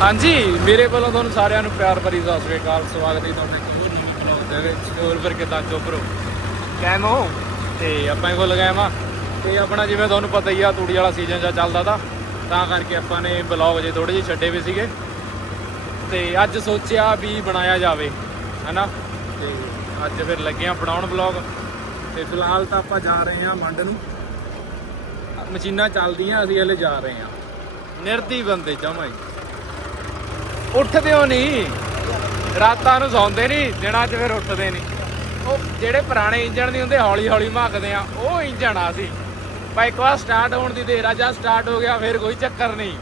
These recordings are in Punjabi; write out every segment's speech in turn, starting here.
ਹਾਂਜੀ, ਮੇਰੇ ਵੱਲੋਂ ਤੁਹਾਨੂੰ ਸਾਰਿਆਂ ਨੂੰ ਪਿਆਰ ਭਰੀ ਸਤਿ ਸ੍ਰੀ ਅਕਾਲ, ਸਵਾਗਤ ਹੈ ਤੁਹਾਡੇ ਕੋਲ ਹੋਰ ਨਵੀਂ ਦੇ ਵਿੱਚ। ਹੋਰ ਫਿਰ ਕਿਦਾਂ ਚੋਪਰੋ ਹੋ? ਤੇ ਆਪਾਂ ਕੋਲ ਲਗਾਇਆ ਵਾ। ਤੇ ਆਪਣਾ ਜਿਵੇਂ ਤੁਹਾਨੂੰ ਪਤਾ ਹੀ ਆ, ਤੂੜੀ ਵਾਲਾ ਸੀਜ਼ਨ ਜਾਂ ਚੱਲਦਾ ਤਾਂ ਤਾਂ ਕਰਕੇ ਆਪਾਂ ਨੇ ਵਲੌਗ ਜੇ ਥੋੜੇ ਜਿਹੇ ਛੱਡੇ ਵੀ ਸੀਗੇ। ਤੇ ਅੱਜ ਸੋਚਿਆ ਵੀ ਬਣਾਇਆ ਜਾਵੇ, ਹੈਨਾ? ਤੇ ਅੱਜ ਫਿਰ ਲੱਗੇ ਆ ਬਣਾਉਣ ਵਲੌਗ ਤੇ ਫਿਲਹਾਲ ਤਾਂ ਆਪਾਂ ਜਾ ਰਹੇ ਹਾਂ ਮੰਡ ਨੂੰ। ਮਸ਼ੀਨਾਂ ਚੱਲਦੀਆਂ, ਅਸੀਂ ਹਲੇ ਜਾ ਰਹੇ ਹਾਂ ਨਿਰਦੀ ਬੰਦੇ ਜਮਾਂ ਹੀ। ਉੱਠਦੇ ਹੋ ਨਹੀਂ। ਰਾਤਾਂ ਨੂੰ ਸੌਂਦੇ ਨਹੀਂ, ਦਿਨਾਂ 'ਚ ਫਿਰ ਉੱਠਦੇ ਨਹੀਂ। ਉਹ ਜਿਹੜੇ ਪੁਰਾਣੇ ਇੰਜਣ ਦੀ ਹੁੰਦੇ ਹੌਲੀ ਹੌਲੀ ਮੱਕਦੇ ਆ, ਉਹ ਇੰਜਣ ਆ ਸੀ। ਭਾਈ, ਇੱਕ ਵਾਰ ਸਟਾਰਟ ਹੋਣ ਦੀ ਦੇਰ ਆ, ਜਾਂ ਸਟਾਰਟ ਹੋ ਗਿਆ, ਫਿਰ ਕੋਈ ਚੱਕਰ ਨਹੀਂ।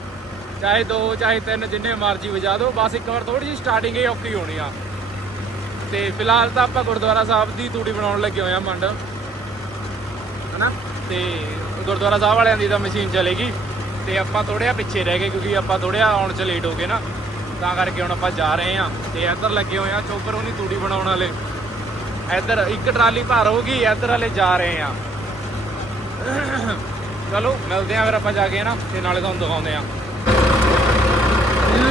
ਚਾਹੇ ਦੋ, ਚਾਹੇ ਤਿੰਨ, ਜਿੰਨੇ ਮਰਜ਼ੀ ਵਜਾ ਦਿਓ, ਬਸ ਇੱਕ ਵਾਰ ਥੋੜੀ ਜਿਹੀ ਸਟਾਰਟਿੰਗ ਹੀ ਔਖੀ ਹੋਣੀ ਆ। ਤੇ ਫਿਲਹਾਲ ਤਾਂ ਆਪਾਂ ਗੁਰਦੁਆਰਾ ਸਾਹਿਬ ਦੀ ਤੂੜੀ ਬਣਾਉਣ ਲੱਗੇ ਹੋਏ ਆ ਮੰਡ। ਹਨਾ? ਤੇ ਗੁਰਦੁਆਰਾ ਸਾਹਿਬ ਵਾਲਿਆਂ ਦੀ ਤਾਂ ਮਸ਼ੀਨ ਚਲੇਗੀ। ਤੇ ਆਪਾਂ ਥੋੜ੍ਹਾ ਪਿੱਛੇ ਰਹਿ ਗਏ, ਕਿਉਂਕਿ ਆਪਾਂ ਥੋੜ੍ਹਾ ਆਉਣ ਚ ਲੇਟ ਹੋ ਗਏ ਨਾ। ਤਾਂ ਕਰਕੇ ਹੁਣ ਆਪਾਂ ਜਾ ਰਹੇ ਆ ਤੇ ਇੱਧਰ ਲੱਗੇ ਹੋਏ ਆ ਚੋਪਰ ਉਹਨੀ ਤੂੜੀ ਬਣਾਉਣ ਵਾਲੇ। ਇੱਧਰ ਇੱਕ ਟਰਾਲੀ ਭਰ ਹੋਗੀ ਇੱਧਰ ਵਾਲੇ ਜਾ ਰਹੇ ਆ ਚਲੋ, ਮਿਲਦੇ ਆ ਫਿਰ ਆਪਾਂ ਜਾ ਕੇ ਨਾ ਤੇ ਨਾਲੇ ਤੁਹਾਨੂੰ ਦਿਖਾਉਂਦੇ ਆ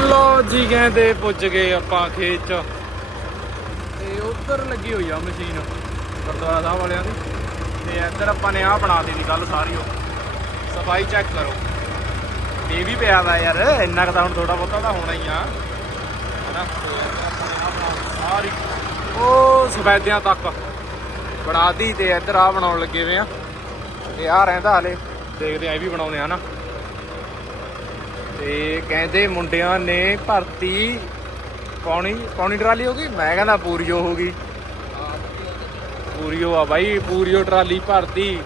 ਲੋ ਜੀ, ਕਹਿੰਦੇ ਪੁੱਜ ਗਏ ਆਪਾਂ ਖੇਤ ਚ। ਤੇ ਉੱਧਰ ਲੱਗੀ ਹੋਈ ਆ ਮਸ਼ੀਨ, ਗੁਰਦੁਆਰਾ ਸਾਹਿਬ ਵਾਲਿਆਂ ਦੀ। ਤੇ ਇੱਧਰ ਆਪਾਂ ਨੇ ਆਹ ਬਣਾ ਦਿੱਤੀ ਗੱਲ ਸਾਰੀ ਉਹ। ਸਫ਼ਾਈ ਚੈੱਕ ਕਰੋ। ਇਹ ਵੀ ਪਿਆ ਦਾ ਯਾਰ, ਇੰਨਾ ਕੁ ਤਾਂ ਹੁਣ ਥੋੜਾ ਬਹੁਤਾ ਤਾਂ ਹੋਣਾ ਹੀ ਆ। ਹਨਾ? ਤੇ ਸਾਰੀ ਉਹ ਸਫੈਦਿਆਂ ਤੱਕ। ਬਣਾਤੀ ਤੇ ਇੱਧਰ ਆ ਬਣਾਉਣ ਲੱਗੇ ਹੋਏ ਆ। ਤੇ ਆ ਰਹਿੰਦਾ ਹਲੇ। ਦੇਖਦੇ ਆ, ਇਹ ਵੀ ਬਣਾਉਂਦੇ ਆ ਨਾ। ਤੇ ਕਹਿੰਦੇ ਮੁੰਡਿਆਂ ਨੇ ਭਰਤੀ ਪੌਣੀ ਪੌਣੀ ਟਰਾਲੀ ਹੋ ਗਈ? ਮੈਂ ਕਹਿੰਦਾ ਪੂਰੀਓ ਹੋ ਗਈ। ਪੂਰੀਓ ਆ ਬਾਈ ਪੂਰੀਓ ਟਰਾਲੀ ਭਰਤੀ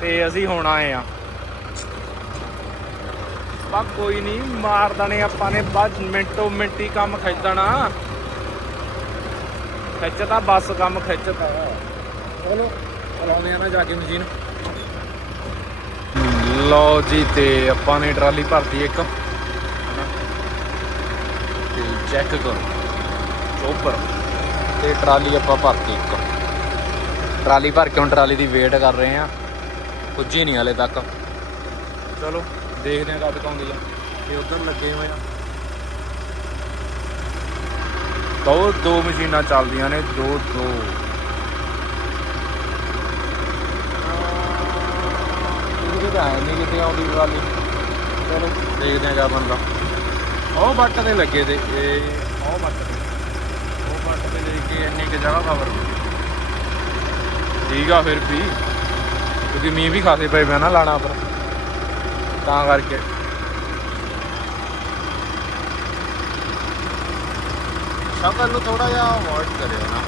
ਤੇ ਅਸੀਂ ਹੁਣ ਆਏ ਆ। ਬਾ ਕੋਈ ਨਹੀਂ ਮਾਰ ਦਣੇ ਆਪਾਂ ਨੇ ਬਾਅਦ ਮਿੰਟੋ ਮਿੰਟੀ ਕੰਮ ਖਿੱਚਣਾ। ਦੇਣਾ ਬਸ ਕੰਮ ਖਿੱਚਤਾ। ਚਲੋ ਚਲਾਉਂਦੇ ਆ ਨਾ ਜਾ ਕੇ ਮਸ਼ੀਨ। ਲਓ ਜੀ, ਤੇ ਆਪਾਂ ਨੇ ਟਰਾਲੀ ਭਰਤੀ ਇੱਕ। ਤੇ ਚੈੱਕ ਕਰੋ। ਚੋਪਰ। ਤੇ ਟਰਾਲੀ ਆਪਾਂ ਭਰਤੀ ਇੱਕ। ਟਰਾਲੀ ਭਰ ਕੇ ਹੁਣ ਟਰਾਲੀ ਦੀ ਵੇਟ ਕਰ ਰਹੇ ਆ। ਪੁੱਜੀ ਨਹੀਂ ਹਲੇ ਤੱਕ। ਚਲੋ। ਦੇਖਦੇ ਆ ਕਦ ਆਉਂਦੀ ਆ। ਤੇ ਉਧਰ ਲੱਗੇ ਹੋਏ ਆ। ਦੋ ਦੋ ਮਸ਼ੀਨਾਂ ਚੱਲਦੀਆਂ ਨੇ ਦੋ ਦੋ। ਇਹ ਤਾਂ ਹੈ ਨਹੀਂ ਕਿਤੇ ਆਉਂਦੀ ਟਰਾਲੀ। ਚਲੋ ਦੇਖਦੇ ਆ ਜਾ ਬੰਦਾ ਉਹ ਬੱਟ ਤੇ ਲੱਗੇ ਤੇ ਇਹ ਉਹ ਬੱਟ ਤੇ ਉਹ ਬੱਟ ਤੇ ਲੈ ਕੇ ਇੰਨੀ ਕਿ ਜਗ੍ਹਾ ਕਵਰ ਠੀਕ ਆ ਫਿਰ ਵੀ। ਕਿਉਂਕਿ ਮੀਂਹ ਵੀ ਖਾਸੇ ਪਏ ਪਿਆ ਨਾ ਲਾਣਾ ਪਰ। ਤਾਂ ਕਰਕੇ। ਸ਼ਕਲ ਨੂੰ ਥੋੜਾ ਜਿਹਾ ਅਵੋਇਡ ਕਰਿਓ ਨਾ।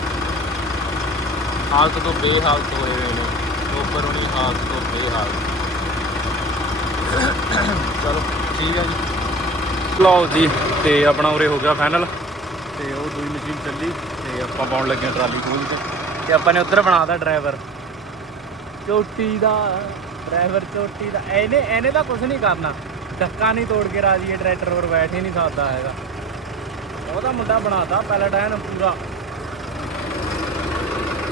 ਹਾਲਤ ਤੋਂ ਬੇਹਾਲਤ ਹੋਏ ਹੋਏ ਨੇ। ਉੱਪਰ ਹੋਣੀ ਹਾਲਤ ਤੋਂ ਬੇਹਾਲਤ ਚਲੋ ਠੀਕ ਹੈ ਜੀ। ਲਓ ਜੀ ਤੇ ਆਪਣਾ ਉਰੇ ਹੋ ਗਿਆ ਫਾਈਨਲ ਤੇ ਉਹ ਦੂਈ ਮਸ਼ੀਨ ਚੱਲੀ ਤੇ ਆਪਾਂ ਪਾਉਣ ਲੱਗੇ ਟਰਾਲੀ ਟੂਲ ਤੇ ਤੇ ਆਪਾਂ ਨੇ ਉੱਧਰ ਬਣਾਦਾ ਡਰਾਈਵਰ ਚੋਟੀ ਦਾ ਡਰਾਈਵਰ ਚੋਟੀ ਦਾ, ਇਹਨੇ ਇਹਨੇ ਤਾਂ ਕੁਝ ਨਹੀਂ ਕਰਨਾ। ਡੱਕਾ ਨਹੀਂ ਤੋੜ ਕੇ ਰਾਜੀ ਇਹ ਟਰੈਕਟਰ ਪਰ ਬੈਠ ਹੀ ਨਹੀਂ ਸਕਦਾ ਹੈਗਾ। ਉਹਦਾ ਮੁੰਡਾ ਬਣਾਤਾ ਪਹਿਲਾ ਟਾਇਨ ਪੂਰਾ।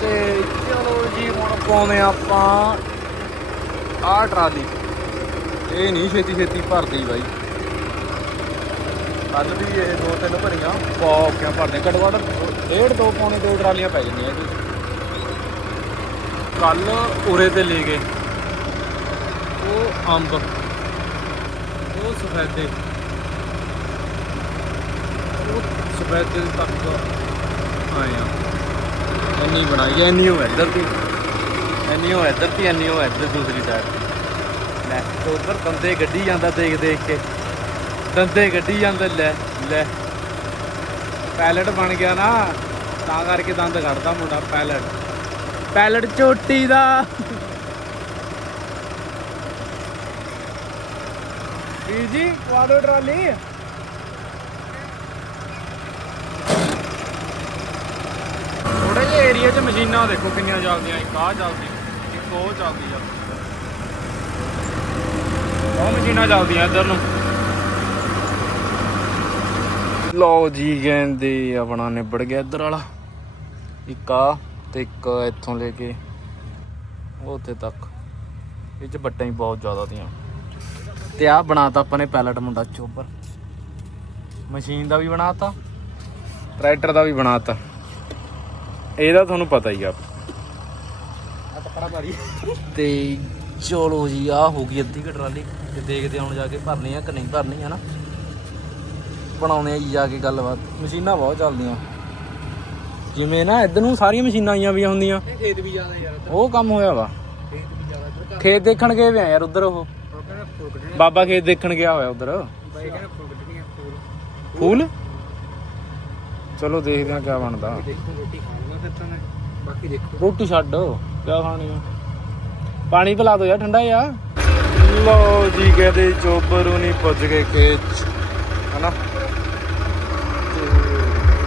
ਤੇ ਚਲੋ ਜੀ, ਹੁਣ ਪਾਉਂਦੇ ਆਪਾਂ ਆਹ ਟਰਾਲੀ। ਇਹ ਨਹੀਂ ਛੇਤੀ ਛੇਤੀ ਭਰਦੀ ਬਾਈ। ਕੱਲ ਵੀ ਇਹ ਦੋ ਤਿੰਨ ਭਰੀਆਂ, ਬਹੁਤ ਕਿਆ ਭਰਦੇ। ਘੱਟੋ ਘੱਟ ਡੇਢ ਦੋ ਪੌਣੇ ਦੋ ਟਰਾਲੀਆਂ ਪੈ ਜਾਂਦੀਆਂ ਜੀ। ਕੱਲ ਉਰੇ ਤੇ ਲੈ ਗਏ। ਉਹ ਅੰਬ। ਉਹ ਸਫੈਦੇ। ਉਹ ਸਫੈਦੇ ਤੱਕ ਆਏ ਇੰਨੀ ਬਣਾਈ ਹੈ ਇੰਨੀ ਹੋ ਇੱਧਰ ਦੀ। ਇੰਨੀ ਹੋ ਇੱਧਰ ਦੀ, ਇੰਨੀ ਹੋ ਇੱਧਰ ਦੂਸਰੀ ਸਾਈਡ ਲੈ, ਤੇ ਉੱਧਰ ਦੰਦੇ ਗੱਡੀ ਜਾਂਦਾ ਦੇਖ ਦੇਖ ਕੇ। ਦੰਦੇ ਗੱਡੀ ਜਾਂਦਾ, ਲੈ ਲੈ। ਪੈਲਟ ਬਣ ਗਿਆ ਨਾ, ਤਾਂ ਕਰਕੇ ਦੰਦ ਕੱਢਦਾ ਮੁੰਡਾ, ਪੈਲਟ। ਪੈਲਟ ਚੋਟੀ ਦਾ। ਵੀਰ ਜੀ ਪਵਾ ਦਿਓ ਟਰਾਲੀ। ਥੋੜੇ ਜਿਹੇ ਏਰੀਆ 'ਚ ਮਸ਼ੀਨਾਂ ਦੇਖੋ ਕਿੰਨੀਆਂ ਚੱਲਦੀਆਂ ਇੱਕ ਆਹ ਚੱਲਦੀ ਇੱਕ ਉਹ ਚੱਲਦੀ ਆ। ਉਹ ਮਸ਼ੀਨਾਂ ਚੱਲਦੀਆਂ ਇੱਧਰ ਨੂੰ। ਲਓ ਜੀ ਕਹਿੰਦੇ ਆਪਣਾ ਨਿਬੜ ਗਿਆ ਇੱਧਰ ਵਾਲਾ। ਇੱਕ ਆ ਤੇ ਇੱਕ ਇੱਥੋਂ ਲੈ ਕੇ ਉੱਥੇ ਤੱਕ। ਇਹ ਚ ਬੱਟਾਂ ਹੀ ਬਹੁਤ ਜ਼ਿਆਦਾ ਦੀਆਂ। ਤੇ ਆ ਬਣਾਤਾ ਆਪਾਂ ਨੇ ਪੈਲਟ ਮੁੰਡਾ ਚੋਪਰ। ਮਸ਼ੀਨ ਦਾ ਵੀ ਬਣਾਤਾ ਟਰੈਕਟਰ ਦਾ ਵੀ ਬਣਾਤਾ। ਇਹਦਾ ਤੁਹਾਨੂੰ ਪਤਾ ਹੀ ਆ। ਆ ਪਕੜਾ ਭਾਰੀ। ਤੇ ਚਲੋ ਜੀ ਆ ਹੋ ਗਈ ਅੱਧੀ ਕੁ ਟਰਾਲੀ। ਤੇ ਦੇਖਦੇ ਹਾਂ ਹੁਣ ਜਾ ਕੇ ਭਰਨੀ ਆ ਕਿ ਨਹੀਂ ਭਰਨੀ ਹੈ ਨਾ ਬਣਾਉਣੇ ਆ ਜੀ ਜਾ ਕੇ ਗੱਲਬਾਤ। ਮਸ਼ੀਨਾਂ ਬਹੁਤ ਚੱਲਦੀਆਂ। ਜਿਵੇਂ ਨਾ ਇੱਧਰ ਨੂੰ ਸਾਰੀਆਂ ਮਸ਼ੀਨਾਂ ਆਈਆਂ ਵੀਆਂ ਹੁੰਦੀਆਂ। ਖੇਤ ਵੀ ਜ਼ਿਆਦਾ ਯਾਰ ਉਹ ਕੰਮ ਹੋਇਆ ਵਾ। ਖੇਤ ਵੀ ਜ਼ਿਆਦਾ ਇੱਧਰ ਖੇਤ ਦੇਖਣ ਗਏ ਵੇ ਆ ਯਾਰ ਉਧਰ ਉਹ ਉਹ ਕਹਿੰਦਾ ਫੁੱਲ ਕੱਢਣੇ ਬਾਬਾ ਖੇਤ ਦੇਖਣ ਗਿਆ ਹੋਇਆ ਉਧਰ। ਬਾਈ ਕਹਿੰਦਾ ਫੁੱਲ ਚਲੋ ਦੇਖਦੇ ਆ ਕਿਆ ਬਣਦਾ। ਦੇਖੋ ਰੋਟੀ ਖਾ ਲਵਾਂ ਫਿਰ ਤਾਂ ਮੈਂ। ਬਾਕੀ ਦੇਖੋ। ਰੋਟੀ ਛੱਡ। ਕਿਆ ਖਾਣੀ ਆ? ਪਾਣੀ ਪਿਲਾ ਦੋ ਯਾਰ ਠੰਡਾ ਆ ਲੋ ਜੀ ਕਹਿੰਦੇ ਚੋਬਰੂ ਨਹੀਂ ਪੁੱਜ ਗਏ ਖੇਤ ਹਨਾ? ਤੇ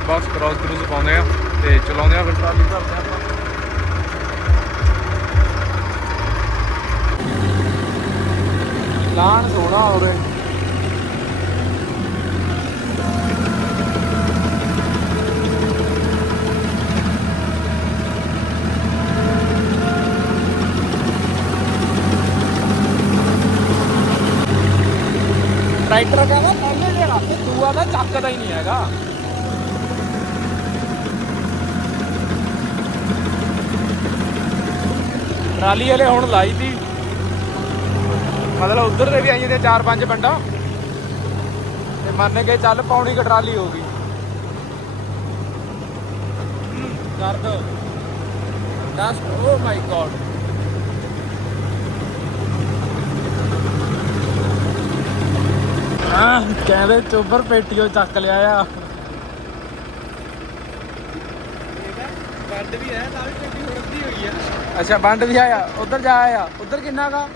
ਬਸ ਕ੍ਰਾਸ ਕਰੂਜ਼ ਪਾਉਂਦੇ ਆ ਤੇ ਚਲਾਉਂਦੇ ਆ ਫਿਰ ਟਰਾਲੀ ਭਰਦੇ ਆ ਆਪਾਂ। ਲਾਣ ਸੋਣਾ ਹੋਰੇ ਟਰੈਕਟਰ ਕਹਿੰਦਾ ਪਹਿਲੇ ਜਿਹੜਾ ਤੇ ਦੂਆ ਦਾ ਚੱਕਦਾ ਹੀ ਨਹੀਂ ਹੈਗਾ। ਟਰਾਲੀ ਵਾਲੇ ਹੁਣ ਲਾਈ ਤੀ ਮਤਲਬ ਉਧਰ ਦੇ ਵੀ ਆਈਆਂ ਤੇ ਚਾਰ ਪੰਜ ਪਿੰਡਾਂ। ਤੇ ਮੰਨ ਕੇ ਚੱਲ ਪੌਣੀ ਕੁ ਟਰਾਲੀ ਹੋ ਗਈ। ਕਰ ਦੋ ਦਸ ਓ ਮਾਈ ਗॉड ਹਾਂ ਕਹਿੰਦੇ ਚੋਬਰ ਪੇਟੀਓ ਚੱਕ ਲਿਆ ਆ। ਕੱਢ ਵੀ ਹੈ ਤਾਂ ਵੀ ਗੱਡੀ ਉੜਦੀ ਹੋਈ ਆ ਅੱਛਾ ਬੰਡ ਵੀ ਆਇਆ। ਉਧਰ ਜਾ ਆਇਆ। ਉਧਰ ਕਿੰਨਾ ਗਾ?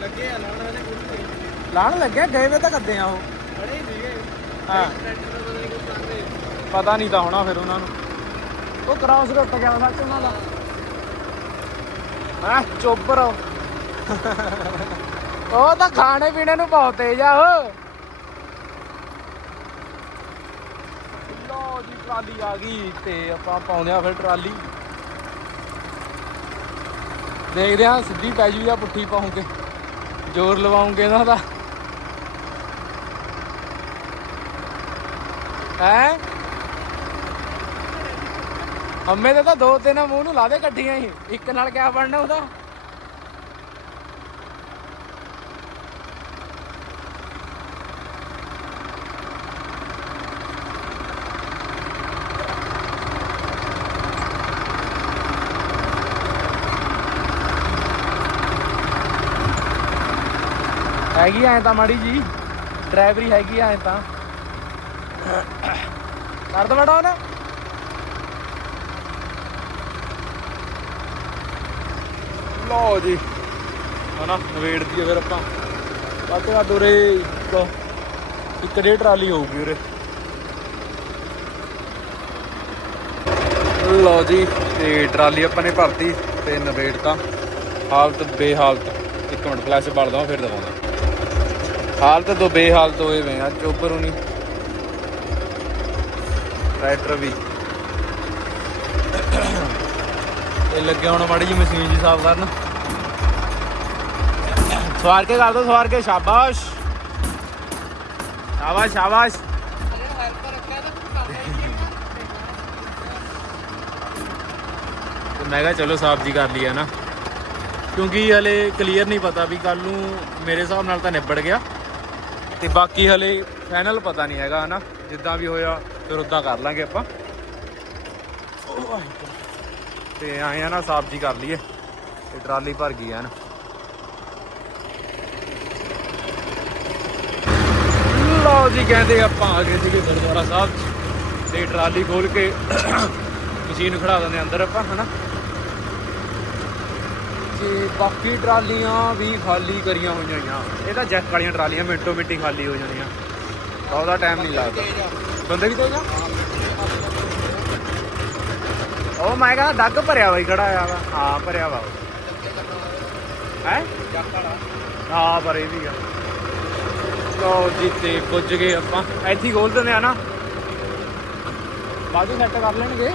ਲੱਗੇ ਆ ਲਾਉਣ ਵਾਲੇ ਕੋਈ ਲਾਣ ਲੱਗਿਆ ਗਏ ਵੇ ਤਾਂ ਕਰਦੇ ਆ ਉਹ। ਬੜੇ ਹੀ ਸੀਗੇ। ਹਾਂ। ਟਰੈਕਟਰ ਦਾ ਪਤਾ ਨਹੀਂ ਕੁਝ ਕਰਦੇ ਪਤਾ ਨਹੀਂ ਤਾਂ ਹੋਣਾ ਫਿਰ ਉਹਨਾਂ ਨੂੰ। ਉਹ ਕ੍ਰਾਸ ਰੁੱਟ ਗਿਆ ਸੱਚ ਉਹਨਾਂ ਦਾ। ਹਾਂ ਚੋਬਰ ਉਹ ਤਾਂ ਖਾਣੇ ਪੀਣੇ ਨੂੰ ਬਹੁਤ ਤੇਜ਼ ਆ ਉਹ। ਲੋ ਜੀ ਟਰਾਲੀ ਆ ਗਈ ਤੇ ਆਪਾਂ ਪਾਉਂਦੇ ਆ ਫਿਰ ਟਰਾਲੀ। ਦੇਖਦੇ ਆ ਸਿੱਧੀ ਪੈ ਜੂ ਜਾਂ ਪੁੱਠੀ ਪਾਉਂਗੇ। ਜ਼ੋਰ ਲਵਾਉਂਗੇ ਇਹਨਾਂ ਦਾ। ਹੈ? ਅੰਮੇ ਦੇ ਤਾਂ ਦੋ ਤਿੰਨ ਮੂੰਹ ਨੂੰ ਲਾ ਦੇ ਕੱਢੀਆਂ ਹੀ। ਇੱਕ ਨਾਲ ਕਿਆ ਬਣਨਾ ਉਹਦਾ? ਹੈਗੀ ਐ ਤਾਂ ਮਾੜੀ ਜੀ ਡਰਾਈਵਰੀ ਹੈਗੀ ਐ ਤਾਂ। ਕਰ ਦੋ ਬੜਾ ਉਹਨੇ ਲਓ ਜੀ। ਹਨਾ ਨਵੇੜ ਦੀ ਫਿਰ ਆਪਾਂ। ਵੱਧ ਤੋਂ ਵੱਧ ਉਰੇ ਇੱਕ ਇੱਕ ਡੇਢ ਟਰਾਲੀ ਹੋਊਗੀ ਉਰੇ। ਲਓ ਜੀ, ਤੇ ਟਰਾਲੀ ਆਪਾਂ ਨੇ ਭਰਤੀ ਤੇ ਨਵੇੜਤਾ ਹਾਲਤ ਬੇਹਾਲਤ। ਇੱਕ ਮਿੰਟ ਫਲੈਸ਼ ਦਵਾਂ, ਫਿਰ ਦਵਾਉਂਦਾ ਹਾਲਤ ਤੋਂ ਬੇਹਾਲਤ ਹੋਏ ਵੇ ਆ ਚੋਬਰ ਹੁਣੀ ਟਰੈਕਟਰ ਵੀ। ਇਹ ਲੱਗੇ ਹੁਣ ਮਾੜੀ ਜੀ ਮਸ਼ੀਨ ਜੀ ਸਾਫ਼ ਕਰਨ। ਸਵਾਰ ਕੇ ਕਰ ਦੋ, ਸਵਾਰ ਕੇ। ਸ਼ਾਬਾਸ਼। ਸ਼ਾਬਾਸ਼ ਸ਼ਾਬਾਸ਼। ਮੈਂ ਕਿਹਾ ਚਲੋ ਸਾਫ਼ ਜੀ ਕਰ ਲਿਆ ਨਾ। ਕਿਉਂਕਿ ਹਲੇ ਕਲੀਅਰ ਨਹੀਂ ਪਤਾ ਵੀ ਕੱਲ ਨੂੰ ਮੇਰੇ ਹਿਸਾਬ ਨਾਲ ਤਾਂ ਨਿਬੜ ਗਿਆ। ਤੇ ਬਾਕੀ ਹਲੇ ਫਾਈਨਲ ਪਤਾ ਨਹੀਂ ਹੈਗਾ, ਹਨਾ? ਜਿੱਦਾਂ ਵੀ ਹੋਇਆ, ਫਿਰ ਉਦਾਂ ਕਰ ਲਾਂਗੇ ਆਪਾਂ। ਤੇ ਆਏ ਆ ਨਾ ਸਾਫ਼ ਜੀ ਕਰ ਲਈਏ। ਤੇ ਟਰਾਲੀ ਭਰ ਗਈ ਐਨ ਲਓ ਜੀ, ਕਹਿੰਦੇ ਆਪਾਂ ਆ ਗਏ ਸੀਗੇ ਗੁਰਦੁਆਰਾ ਸਾਹਿਬ। 'ਚ ਤੇ ਟਰਾਲੀ ਖੋਲ ਕੇ ਮਸ਼ੀਨ ਖੜਾ ਦਿੰਦੇ ਅੰਦਰ ਆਪਾਂ, ਹਨਾ? ਤੇ ਬਾਕੀ ਟਰਾਲੀਆਂ ਵੀ ਖਾਲੀ ਕਰੀਆਂ ਹੋਈਆਂ ਆ। ਇਹ ਤਾਂ ਜੈਕ ਵਾਲੀਆਂ ਟਰਾਲੀਆਂ, ਮਿੰਟੋ ਮਿੰਟੀ ਖਾਲੀ ਹੋ ਜਾਣੀਆਂ। ਬਹੁਤਾ ਟਾਈਮ ਨਹੀਂ ਲੱਗਦਾ। ਬੰਦੇ ਵੀ ਤੇਜ ਆ ਉਹ ਮੈਂ ਕਹਿੰਦਾ ਡੱਗ ਭਰਿਆ ਬਾਈ ਖੜਾ ਆ ਵਾ। ਹਾਂ, ਭਰਿਆ ਵਾ ਹੈ? ਹਾਂ, ਭਰੇ ਵੀ ਆ। ਲੋ ਜੀ, ਤੇ ਪੁੱਜ ਗਏ ਆਪਾਂ। ਇੱਥੇ ਹੀ ਖੋਲ ਦਿੰਦੇ ਆ ਨਾ। ਬਾਅਦ ਸੈੱਟ ਕਰ ਲੈਣਗੇ।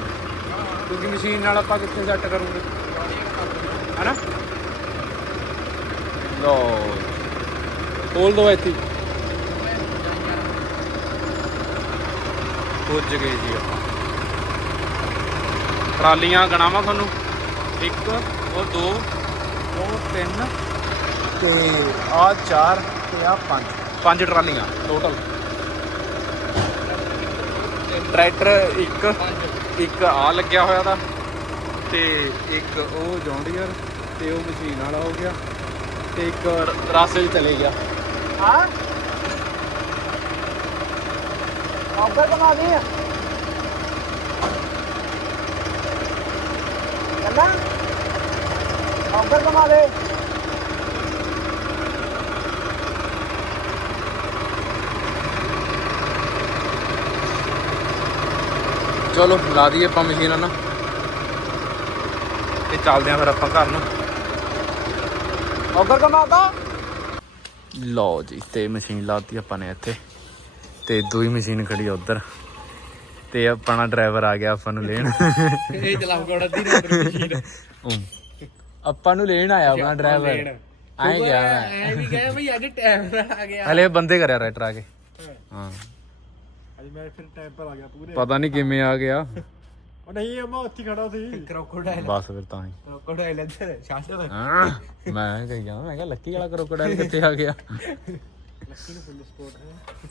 ਕਿਉਂਕਿ ਮਸ਼ੀਨ ਨਾਲ ਆਪਾਂ ਕਿੱਥੇ ਸੈੱਟ ਕਰੂਗੇ? ਹੈਨਾ? ਲੋ ਖੋਲ ਦੋ ਇੱਥੇ। ਪੁੱਜ ਗਏ ਜੀ ਆਪਾਂ। ਟਰਾਲੀਆਂ ਗਣਾਵਾਂ ਤੁਹਾਨੂੰ। ਇੱਕ, ਉਹ ਦੋ, ਉਹ ਤਿੰਨ ਤੇ ਆ ਚਾਰ ਤੇ ਆ ਪੰਜ। ਪੰਜ ਟਰਾਲੀਆਂ ਟੋਟਲ ਟਰੈਕਟਰ ਇੱਕ ਇੱਕ ਆ ਲੱਗਿਆ ਹੋਇਆ ਦਾ। ਤੇ ਇੱਕ ਉਹ ਜੌਂਡੀਅਰ ਤੇ ਉਹ ਮਸ਼ੀਨ ਵਾਲਾ ਹੋ ਗਿਆ ਤੇ ਇੱਕ ਰ- ਰਾਸਤੇ 'ਚ ਚਲੇ ਗਿਆ। ਹਾਂ? ਕਮਾ ਕੰਨਾ ਕਮਾ ਦੇ ਚਲੋ ਲਾ ਦਈਏ ਆਪਾਂ ਮਸ਼ੀਨ ਨਾ ਤੇ ਚੱਲਦੇ ਆਂ ਫਿਰ ਆਪਾਂ ਘਰ ਨੂੰ। ਆਫਰ ਕਮਾਤਾ ਲਓ ਜੀ ਤੇ ਮਸ਼ੀਨ ਲਾਤੀ ਆਪਾਂ ਨੇ ਇੱਥੇ। ਤੇ ਦੂਈ ਮਸ਼ੀਨ ਖੜੀ ਆ ਉਧਰ। ਤੇ ਆਪਣਾ ਡਰਾਈਵਰ ਆ ਗਿਆ ਆਪਾਂ ਨੂੰ ਲੈਣ। ਇਹ ਚਲਾ ਕੋੜਾ ਦੀ ਮਸ਼ੀਨ। ਉਮ। ਆਪਾਂ ਨੂੰ ਲੈਣ ਆਇਆ ਆਪਣਾ ਡਰਾਈਵਰ। ਆਏ ਗਿਆ। ਮੈਂ ਐ ਵੀ ਕਹੇ ਬਈ ਅੱਜ ਟਾਈਮ ਆ ਗਿਆ। ਹਲੇ ਬੰਦੇ ਕਰਿਆ ਰਾਈਟਰ ਆ ਕੇ। ਹਾਂ। ਅੱਜ ਮੈਂ ਫਿਰ ਟਾਈਮ ਪਰ ਆ ਗਿਆ ਪੂਰੇ। ਪਤਾ ਨਹੀਂ ਕਿਵੇਂ ਆ ਗਿਆ। ਉਹ ਨਹੀਂ ਮੈਂ ਉੱਥੇ ਖੜਾ ਸੀ। ਕਰੋਕੋਡਾਈਲ ਬਸ ਫਿਰ ਤਾਂ ਹੀ। ਕਰੋਕੋਡਾਈਲ ਇੱਧਰ ਸ਼ਾਸ਼ਾ ਮੈਂ ਕਹੀ ਗਿਆ ਮੈਂ ਕਿਹਾ ਲੱਕੀ ਵਾਲਾ ਕਰੋਕੋਡਾਈਲ ਕਿੱਥੇ ਆ ਗਿਆ? ਲੱਕੀ ਨੂੰ ਫੁੱਲ ਸਪੋਰਟ ਹੈ।